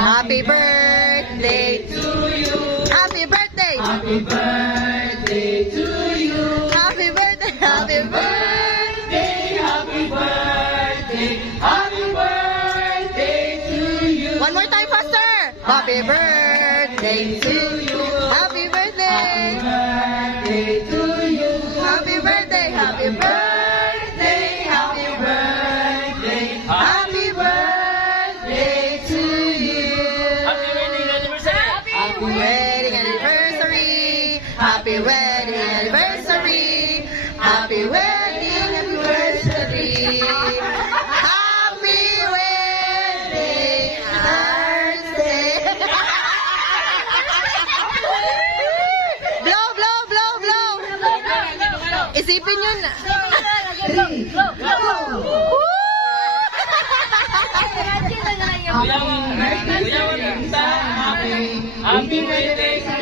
Happy birthday to you. Happy birthday. Happy birthday to you. Happy birthday. Happy birthday. Happy birthday. Happy birthday to you. One more time faster. Happy birthday to you. Happy birthday. Birthday to you. Happy birthday. Happy birthday. Happy birthday. Happy birthday to you. Happy wedding anniversary. Happy wedding anniversary. Happy wedding anniversary. Happy wedding anniversary. Happy wedding anniversary. Blow, blow, blow, blow. Isipin yun. Happy birthday.